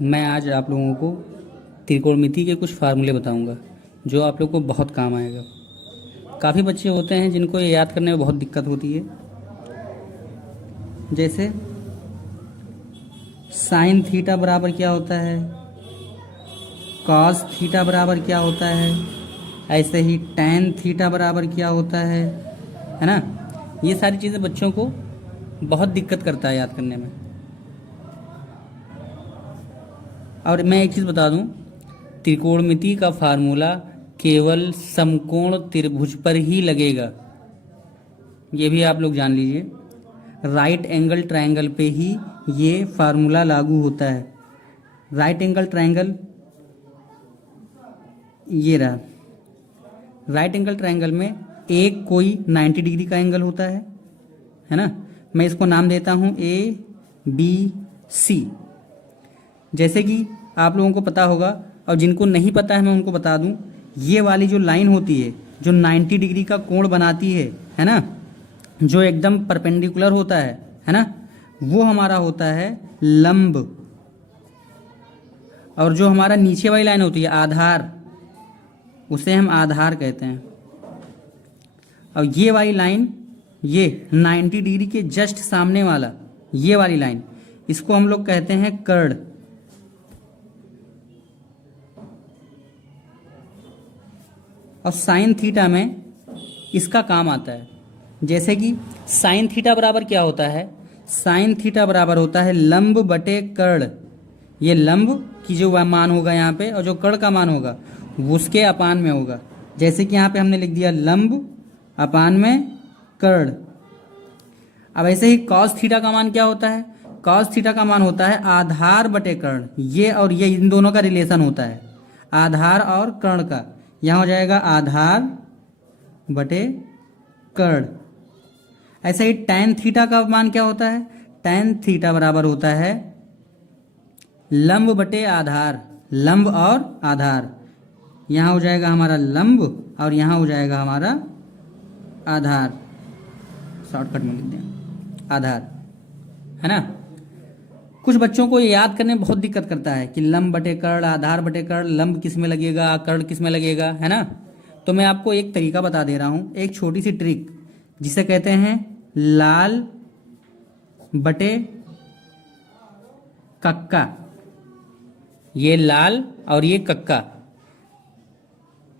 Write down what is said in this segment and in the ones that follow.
मैं आज आप लोगों को त्रिकोणमिति के कुछ फार्मूले बताऊंगा जो आप लोग को बहुत काम आएगा। काफ़ी बच्चे होते हैं जिनको ये याद करने में बहुत दिक्कत होती है। जैसे साइन थीटा बराबर क्या होता है, कॉस थीटा बराबर क्या होता है, ऐसे ही टैन थीटा बराबर क्या होता है ना। ये सारी चीज़ें बच्चों को बहुत दिक्कत करता है याद करने में। और मैं एक चीज़ बता दूं, त्रिकोणमिति का फार्मूला केवल समकोण त्रिभुज पर ही लगेगा। ये भी आप लोग जान लीजिए, राइट एंगल ट्रायंगल पे ही ये फार्मूला लागू होता है। राइट एंगल ट्रायंगल ये रहा। राइट एंगल ट्रायंगल में एक कोई 90 डिग्री का एंगल होता है ना। मैं इसको नाम देता हूँ ABC। जैसे कि आप लोगों को पता होगा, और जिनको नहीं पता है मैं उनको बता दूं, ये वाली जो लाइन होती है जो 90 डिग्री का कोण बनाती है ना, जो एकदम परपेंडिकुलर होता है ना, वो हमारा होता है लंब। और जो हमारा नीचे वाली लाइन होती है आधार, उसे हम आधार कहते हैं। और ये वाली लाइन, ये 90 डिग्री के जस्ट सामने वाला ये वाली लाइन, इसको हम लोग कहते हैं कर्ण। और साइन थीटा में इसका काम आता है। जैसे कि साइन थीटा बराबर क्या होता है, साइन थीटा बराबर होता है लंब बटे कर्ण। ये लंब की जो मान होगा यहाँ पे, और जो कर्ण का मान होगा उसके अपान में होगा। जैसे कि यहाँ पे हमने लिख दिया लंब अपान में कर्ण। अब ऐसे ही कॉस थीटा का मान क्या होता है, कॉस थीटा का मान होता है आधार बटे कर्ण। ये और ये इन दोनों का रिलेशन होता है, आधार और कर्ण का। यहाँ हो जाएगा आधार बटे कर्ण। ऐसे ही टैन थीटा का मान क्या होता है, टैन थीटा बराबर होता है लंब बटे आधार, लंब और आधार। यहाँ हो जाएगा हमारा लंब और यहाँ हो जाएगा हमारा आधार। शॉर्टकट में लिख दें आधार, है ना। कुछ बच्चों को ये याद करने में बहुत दिक्कत करता है कि लंब बटे कर्ण, आधार बटे कर्ण, लंब किस में लगेगा, कर्ण किस में लगेगा, है ना। तो मैं आपको एक तरीका बता दे रहा हूँ, एक छोटी सी ट्रिक, जिसे कहते हैं लाल बटे कक्का। ये लाल और ये कक्का,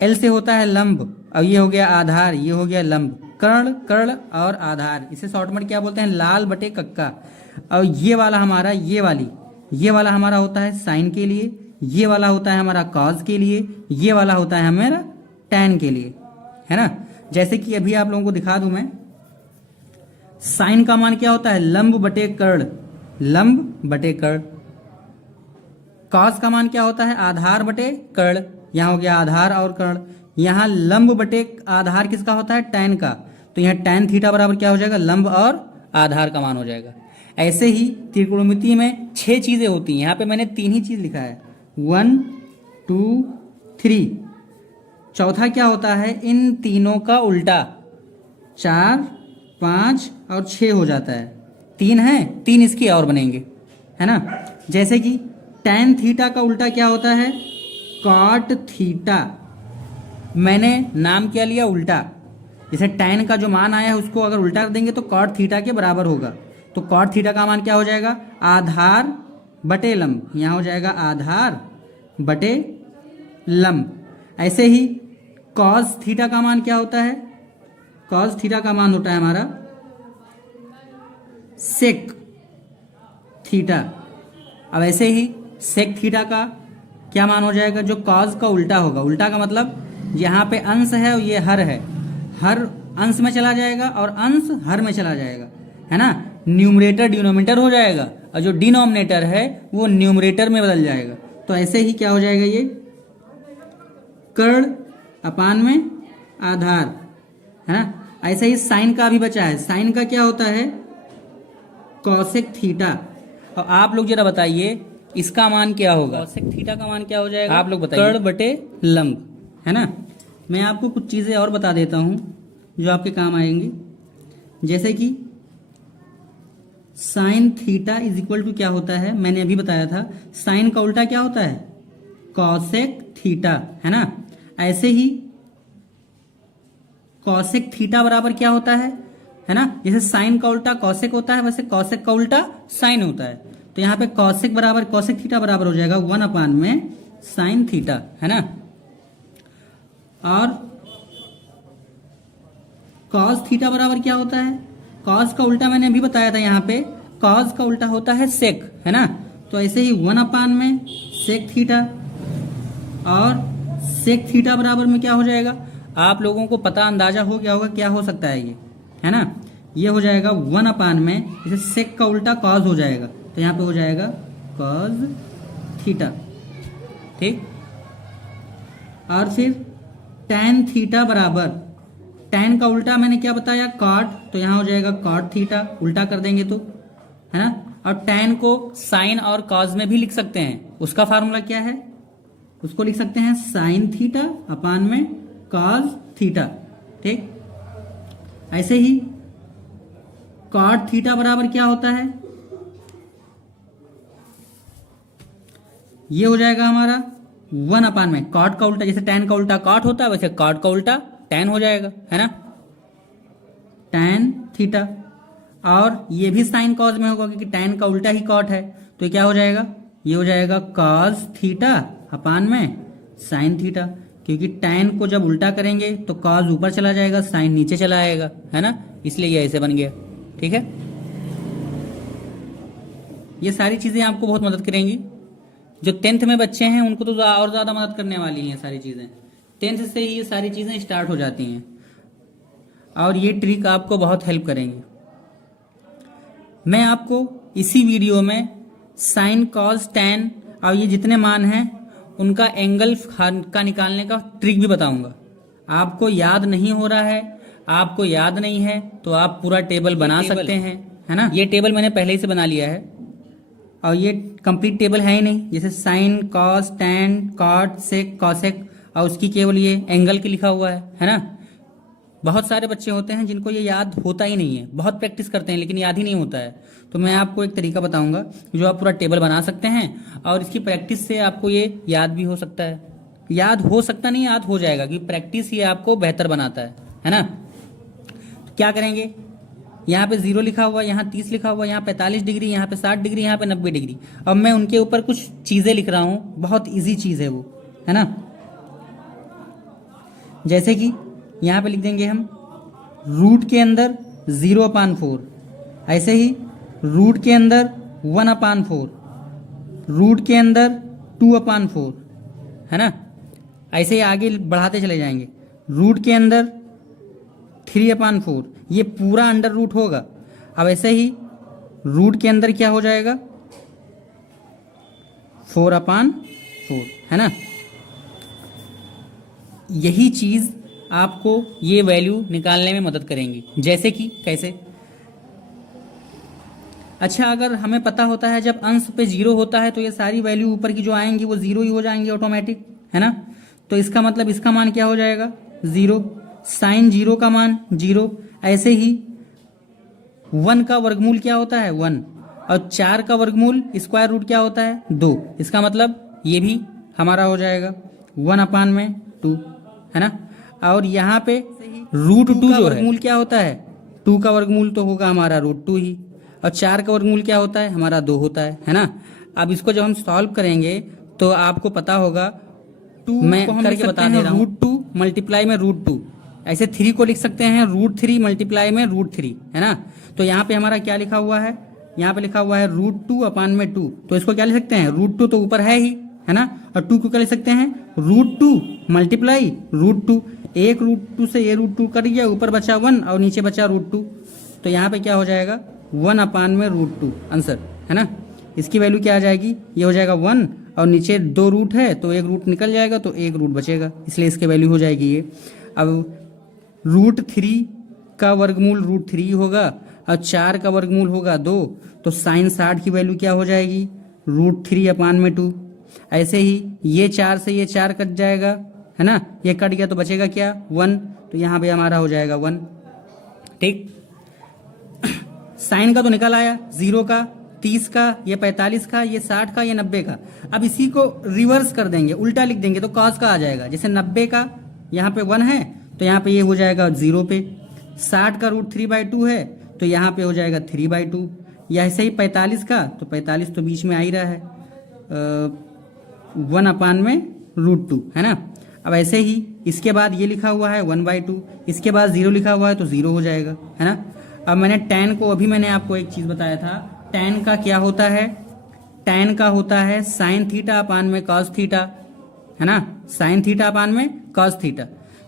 एल से होता है लंब, और ये हो गया आधार, ये हो गया लंब। कर्ण, कर्ण और आधार, इसे शॉर्ट में क्या बोलते हैं, लाल बटे कक्का। और ये वाला हमारा, ये वाला हमारा होता है साइन के लिए, ये वाला होता है हमारा कॉस के लिए, ये वाला होता है हमारा टैन के लिए, है ना। जैसे कि अभी आप लोगों को दिखा दूं मैं, साइन का मान क्या होता है लंब बटे कर्ण, लंब बटे कर्ण। कॉस का मान क्या होता है आधार बटे कर्ण, यहाँ हो गया आधार और कर्ण। यहाँ लंब बटे आधार किसका होता है, टैन का। तो यहाँ टैन थीटा बराबर क्या हो जाएगा, लंब और आधार का मान हो जाएगा। ऐसे ही त्रिकोणमिति में 6 चीजें होती हैं, यहाँ पे मैंने 3 ही चीज लिखा है, 1 2 3। चौथा क्या होता है, इन तीनों का उल्टा, 4 5 और 6 हो जाता है। 3 है, 3 इसके और बनेंगे, है ना। जैसे कि टैन थीटा का उल्टा क्या होता है, कॉट थीटा। मैंने नाम क्या लिया, उल्टा। जैसे टैन का जो मान आया है उसको अगर उल्टा कर देंगे तो कॉट थीटा के बराबर होगा। तो कॉट थीटा का मान क्या हो जाएगा, आधार बटे लंब। यहाँ हो जाएगा आधार बटे लंब। ऐसे ही कॉस थीटा का मान क्या होता है, कॉस थीटा का मान होता है हमारा सेक थीटा। अब ऐसे ही सेक थीटा का क्या मान हो जाएगा, जो कॉस का उल्टा होगा। उल्टा का मतलब यहाँ पे अंश है और ये हर है, हर अंश में चला जाएगा और अंश हर में चला जाएगा, है ना। न्यूमरेटर डिनोमिनेटर हो जाएगा और जो डिनोमिनेटर है वो न्यूमरेटर में बदल जाएगा। तो ऐसे ही क्या हो जाएगा, ये कर्ण अपान में आधार, है ना। ऐसे ही साइन का भी बचा है, साइन का क्या होता है कॉसेक थीटा। और आप लोग जरा बताइए इसका मान क्या होगा, कॉसेक थीटा का मान क्या हो जाएगा, आप लोग बताइए। कर्ण बटे लंब, है ना। मैं आपको कुछ चीजें और बता देता हूं जो आपके काम आएंगी। जैसे कि sine theta is equal to क्या होता है, मैंने अभी बताया था, साइन का उल्टा क्या होता है, कॉसेक थीटा, है ना। ऐसे ही कॉसेक थीटा बराबर क्या होता है ना, जैसे साइन का उल्टा कॉसेक होता है वैसे कॉसेक का उल्टा साइन होता है। तो यहाँ पे कॉसेक बराबर कॉसेक थीटा बराबर हो जाएगा 1 में साइन थीटा, है ना। और कॉस थीटा बराबर क्या होता है, कॉस का उल्टा मैंने अभी बताया था, यहाँ पे कॉस का उल्टा होता है सेक, है ना। तो ऐसे ही 1 में सेक थीटा, और सेक थीटा बराबर में क्या हो जाएगा, आप लोगों को पता अंदाजा हो गया होगा क्या हो सकता है ये, है ना। ये हो जाएगा 1 में, जैसे सेक का उल्टा कॉस हो जाएगा, तो यहाँ पे हो जाएगा कॉस थीटा, ठीक। और फिर टैन थीटा बराबर, टैन का उल्टा मैंने क्या बताया, कॉट, तो यहाँ हो जाएगा कॉट थीटा, उल्टा कर देंगे तो, है ना। और टैन को साइन और कॉस में भी लिख सकते हैं, उसका फार्मूला क्या है, उसको लिख सकते हैं साइन थीटा अपान में कॉस थीटा, ठीक। ऐसे ही कॉट थीटा बराबर क्या होता है, ये हो जाएगा हमारा 1 में कॉट का उल्टा, जैसे टैन का उल्टा कॉट होता है वैसे कॉट का उल्टा टैन हो जाएगा, है ना, टैन थीटा। और ये भी साइन कॉस में होगा क्योंकि टैन का उल्टा ही कॉट है, तो ये क्या हो जाएगा, ये हो जाएगा कॉस थीटा अपान में साइन थीटा, क्योंकि टैन को जब उल्टा करेंगे तो कॉस ऊपर चला जाएगा, साइन नीचे चला आएगा, है ना, इसलिए ये ऐसे बन गया, ठीक है। ये सारी चीजें आपको बहुत मदद करेंगी, जो 10th में बच्चे हैं उनको तो और ज्यादा मदद करने वाली हैं सारी चीजें, 10th से ही ये सारी चीजें स्टार्ट हो जाती हैं, और ये ट्रिक आपको बहुत हेल्प करेंगी। मैं आपको इसी वीडियो में साइन कॉस टैन और ये जितने मान हैं उनका एंगल का निकालने का ट्रिक भी बताऊंगा। आपको याद नहीं हो रहा है, आपको याद नहीं है तो आप पूरा टेबल बना सकते हैं, है ना। ये टेबल मैंने पहले ही से बना लिया है और ये कंप्लीट टेबल है ही नहीं, जैसे sine cos tan cot sec cosec और उसकी केवल ये एंगल की लिखा हुआ है ना। बहुत सारे बच्चे होते हैं जिनको ये याद होता ही नहीं है, बहुत प्रैक्टिस करते हैं लेकिन याद ही नहीं होता है। तो मैं आपको एक तरीका बताऊंगा जो आप पूरा टेबल बना सकते हैं और इसकी प्रैक्टिस से आपको ये याद भी हो सकता है, याद हो सकता नहीं, याद हो जाएगा क्योंकि प्रैक्टिस ही आपको बेहतर बनाता है ना। तो क्या करेंगे, यहाँ पे 0 लिखा हुआ, यहाँ 30 लिखा हुआ, यहाँ 45 डिग्री, यहाँ पे 60 डिग्री, यहाँ पे 90 डिग्री। अब मैं उनके ऊपर कुछ चीजें लिख रहा हूँ, बहुत इजी चीज है वो, है ना। जैसे कि यहाँ पे लिख देंगे हम रूट के अंदर 0/4, ऐसे ही रूट के अंदर 1/4, रूट के अंदर 2/4, है ना। ऐसे ही आगे बढ़ाते चले जाएंगे, रूट के अंदर 3/4, ये पूरा अंडर रूट होगा। अब ऐसे ही रूट के अंदर क्या हो जाएगा 4/4, है ना। यही चीज आपको ये वैल्यू निकालने में मदद करेंगी। जैसे कि कैसे, अच्छा अगर हमें पता होता है जब अंश पे 0 होता है तो ये सारी वैल्यू ऊपर की जो आएंगी वो 0 ही हो जाएंगी ऑटोमेटिक, है ना। तो इसका मतलब इसका मान क्या हो जाएगा 0, साइन 0 का मान 0। ऐसे ही 1 का वर्गमूल क्या होता है 1, और 4 का वर्गमूल स्क्वायर रूट क्या होता है 2। इसका मतलब ये भी हमारा हो जाएगा 1/2, है ना। और यहाँ पे रूट 2 का वर्गमूल क्या होता है, 2 का वर्गमूल तो होगा हमारा रूट 2 ही, और 4 का वर्गमूल क्या होता है हमारा 2 होता है ना। अब इसको जब हम सॉल्व करेंगे तो आपको पता होगा 2 मैं करके बता दे रहा हूँ, रूट 2 मल्टीप्लाई में रूट 2, ऐसे 3 को लिख सकते हैं रूट 3 मल्टीप्लाई में रूट 3, है ना। तो यहाँ पे हमारा क्या लिखा हुआ है, यहाँ पे लिखा हुआ है रूट 2/2, तो इसको क्या लिख सकते हैं रूट 2 तो ऊपर है ही, है ना, और 2 को क्या लिख सकते हैं रूट 2 मल्टीप्लाई रूट 2। एक रूट 2 से ये रूट 2 कट गया, ऊपर बचा 1 और नीचे बचा रूट 2, तो यहाँ पे क्या हो जाएगा 1/√2 आंसर, है ना। इसकी वैल्यू क्या आ जाएगी, ये हो जाएगा 1 और नीचे 2 रूट है तो एक रूट निकल जाएगा तो एक रूट बचेगा, इसलिए इसकी वैल्यू हो जाएगी ये। अब रूट 3 का वर्गमूल रूट 3 होगा और 4 का वर्गमूल होगा 2, तो साइन 60 की वैल्यू क्या हो जाएगी रूट 3/2। ऐसे ही ये 4 से ये 4 कट जाएगा, है ना, ये कट गया तो बचेगा क्या 1, तो यहाँ पे हमारा हो जाएगा 1, ठीक। साइन का तो निकल आया, 0 का, 30 का, ये 45 का, ये 60 का, ये 90 का। अब इसी को रिवर्स कर देंगे, उल्टा लिख देंगे तो कॉस का आ जाएगा। जैसे 90 का यहाँ पे 1 है तो यहाँ पे ये हो जाएगा 0 पे। 60 का √3/2 है तो यहाँ पे हो जाएगा 3/2। या ऐसे ही 45 का, तो 45 तो बीच में आ ही रहा है, 1/√2 है ना। अब ऐसे ही इसके बाद ये लिखा हुआ है 1/2, इसके बाद 0 लिखा हुआ है तो 0 हो जाएगा, है ना। अब मैंने tan को, अभी मैंने आपको एक चीज बताया था, tan का क्या होता है, tan का होता है sin थीटा अपान में cos थीटा, है ना, sin थीटा अपान में cos थीटा।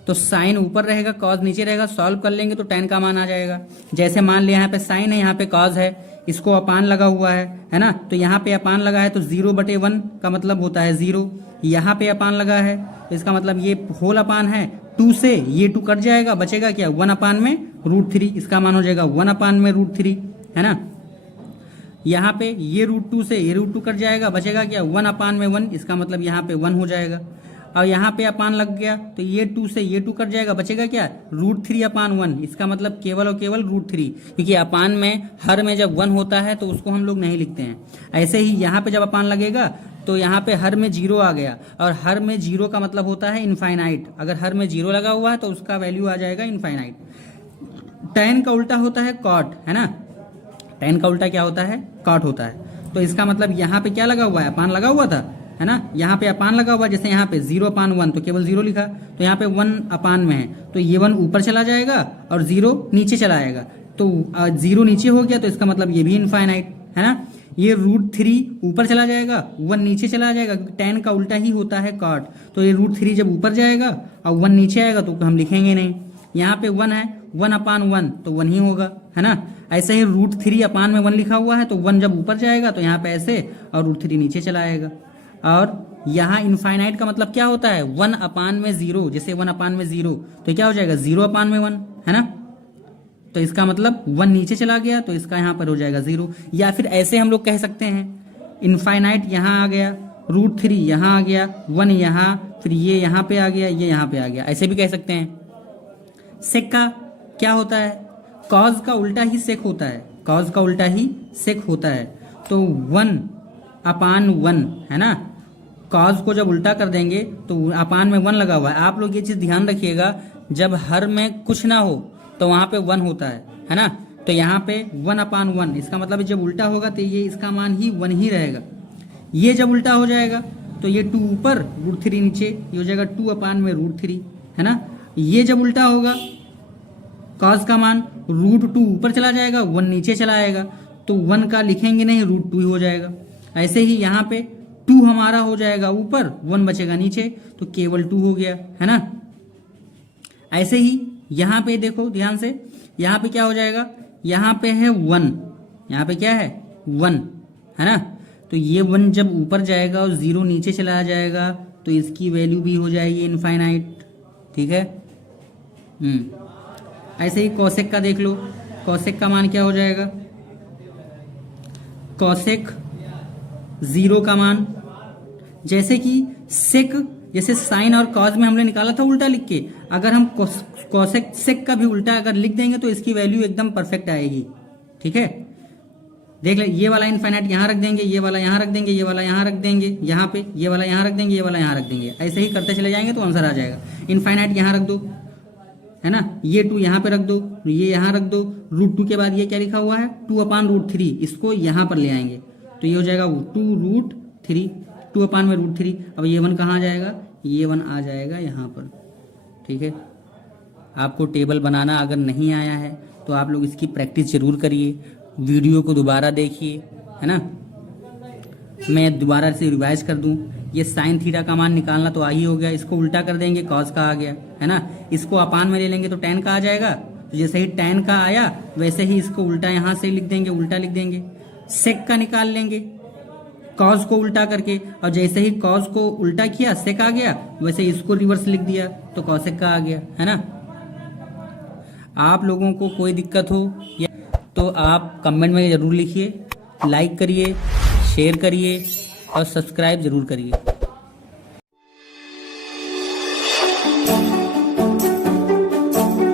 तो साइन ऊपर रहेगा, कॉज नीचे रहेगा, सॉल्व कर लेंगे तो tan का मान आ जाएगा। जैसे मान लिया यहाँ पे साइन है, यहाँ पे कॉज है, इसको अपान लगा हुआ है ना, तो यहाँ पे अपान लगा है तो 0/1 का मतलब होता है 0। यहाँ पे अपान लगा है तो इसका मतलब ये होल अपान है, 2 से ये 2 कट जाएगा, बचेगा क्या, 1/√3। इसका मान हो जाएगा 1/√3, है ना। यहाँ पे ये √2 से ये √2 कट जाएगा, बचेगा क्या, 1/1। इसका मतलब यहाँ पे 1 हो जाएगा। और यहाँ पे अपान लग गया तो ये 2 से ये 2 कट जाएगा, बचेगा क्या, √3/1। इसका मतलब केवल और केवल √3, क्योंकि अपान में हर में जब 1 होता है तो उसको हम लोग नहीं लिखते हैं। ऐसे ही यहाँ पे जब अपान लगेगा तो यहाँ पे हर में 0 आ गया, और हर में 0 का मतलब होता है इनफाइनाइट। अगर हर में 0 लगा हुआ है तो उसका वैल्यू आ जाएगा इनफाइनाइट। tan का उल्टा होता है cot, है ना, tan का उल्टा क्या होता है, cot होता है। तो इसका मतलब यहाँ पे क्या लगा हुआ है, अपान लगा हुआ था, है ना, यहाँ पे अपान लगा हुआ, जैसे यहाँ पे 0/1 तो केवल 0 लिखा, तो यहाँ पे 1/में है तो ये 1 ऊपर चला जाएगा और 0 नीचे चला आएगा, तो 0 नीचे हो गया तो इसका मतलब ये भी इनफाइनाइट, है ना। ये √3 ऊपर चला जाएगा, 1 नीचे चला जाएगा, tan का उल्टा ही होता है cot। तो ये √3 जब ऊपर जाएगा और 1 नीचे आएगा तो हम लिखेंगे नहीं। यहाँ पे 1 है, 1/1 तो 1 ही होगा, है ना। ऐसे ही √3/1 में 1 लिखा हुआ है तो 1 जब ऊपर जाएगा तो यहाँ पे ऐसे और √3 नीचे चला आएगा। और यहाँ इनफाइनाइट का मतलब क्या होता है, 1/0। जैसे 1/0 तो क्या हो जाएगा, 0/1, है ना। तो इसका मतलब 1 नीचे चला गया तो इसका यहाँ पर हो जाएगा 0। या फिर ऐसे हम लोग कह सकते हैं, इनफाइनाइट यहाँ आ गया, √3 यहाँ आ गया, 1 यहाँ, फिर ये यहाँ पे आ गया, ये यहाँ पे आ गया, ऐसे भी कह सकते हैं। सेक का क्या होता है, कॉज का उल्टा ही सेक होता है, कॉज का उल्टा ही सेक होता है। तो 1/1, है ना, कॉज को जब उल्टा कर देंगे तो अपान में 1 लगा हुआ है। आप लोग ये चीज ध्यान रखिएगा, जब हर में कुछ ना हो तो वहां पे 1 होता है ना। तो यहाँ पे 1/1, इसका मतलब जब उल्टा होगा तो ये इसका मान ही 1 ही रहेगा। ये जब उल्टा हो जाएगा तो ये 2 ऊपर, √3 नीचे, ये हो जाएगा 2/√3, है ना। ये जब उल्टा होगा, कॉज का मान √2 ऊपर चला जाएगा, 1 नीचे चला आएगा, तो 1 का लिखेंगे नहीं, √2 ही हो जाएगा। ऐसे ही यहाँ पे 2 हमारा हो जाएगा ऊपर, 1 बचेगा नीचे, तो केवल 2 हो गया, है ना। ऐसे ही यहाँ पे देखो ध्यान से, यहाँ पे क्या हो जाएगा, यहाँ पे है 1, यहाँ पे क्या है 1, है ना। तो ये 1 जब ऊपर जाएगा और 0 नीचे चला जाएगा तो इसकी वैल्यू भी हो जाएगी इनफाइनाइट, ठीक है। ऐसे ही कॉसेक का देख लो, कॉसेक का मान क्या हो जाएगा, कॉसेक 0 का मान, जैसे कि सेक, जैसे साइन और कॉज में हमने निकाला था उल्टा लिख के, अगर हम कॉसेक सेक का भी उल्टा अगर लिख देंगे तो इसकी वैल्यू एकदम परफेक्ट आएगी, ठीक है। देख ले, ये वाला इनफाइनाइट यहाँ रख देंगे, ये वाला यहाँ रख देंगे, ये वाला यहाँ रख देंगे, यहाँ पे ये वाला यहाँ रख देंगे, ये वाला यहाँ रख देंगे, ऐसे ही करते चले जाएंगे तो आंसर आ जाएगा। इनफाइनाइट यहाँ रख दो, है ना, ये 2 यहाँ पे रख दो, ये यहाँ रख दो, √2 के बाद ये क्या लिखा हुआ है 2/√3, इसको यहाँ पर ले आएंगे तो ये हो जाएगा 2√3, 2/√3। अब ये 1 कहाँ आ जाएगा, ये 1 आ जाएगा यहाँ पर, ठीक है। आपको टेबल बनाना अगर नहीं आया है तो आप लोग इसकी प्रैक्टिस जरूर करिए, वीडियो को दोबारा देखिए, है ना। मैं दोबारा से रिवाइज कर दूं, ये साइन थीटा का मान निकालना तो आ ही हो गया, इसको उल्टा कर देंगे कॉस का आ गया, है ना। इसको अपान में ले लेंगे तो tan का आ जाएगा, तो जैसे ही tan का आया वैसे ही इसको उल्टा यहाँ से लिख देंगे, उल्टा लिख देंगे। सेक का निकाल लेंगे कॉस को उल्टा करके, और जैसे ही कॉस को उल्टा किया सेक आ गया, वैसे इसको रिवर्स लिख दिया तो कॉसेक का आ गया, है ना। आप लोगों को कोई दिक्कत हो तो आप कमेंट में जरूर लिखिए, लाइक करिए, शेयर करिए और सब्सक्राइब जरूर करिए।